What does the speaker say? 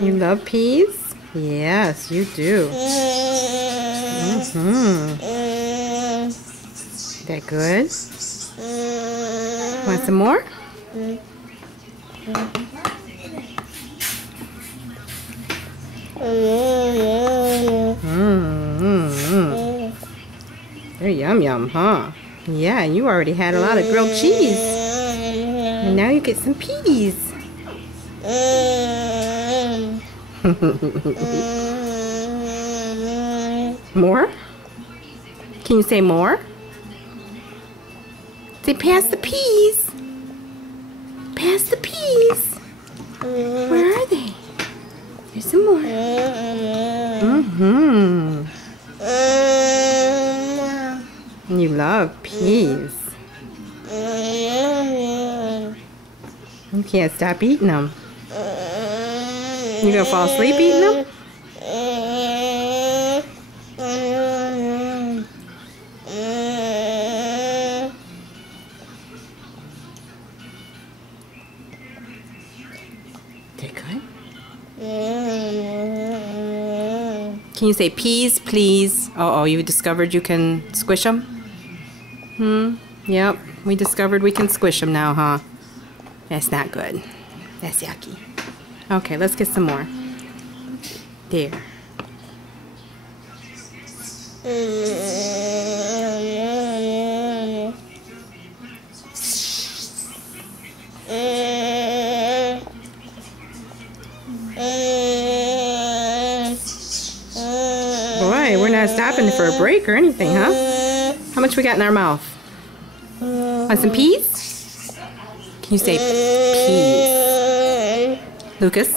You love peas? Yes, you do. That good? Want some more? They're yum yum, huh? Yeah, you already had a lot of grilled cheese. And now you get some peas. More? Can you say more? Say, pass the peas. Pass the peas. Where are they? There's some more. You love peas. You can't stop eating them. You gonna fall asleep eating them? They're good. Can you say peas, please? Oh, you discovered you can squish them? Yep, we discovered we can squish them now, huh? That's not good. That's yucky. Okay, let's get some more. There. Boy, we're not stopping for a break or anything, huh? How much we got in our mouth? Want some peas? Can you say peas? Lucas?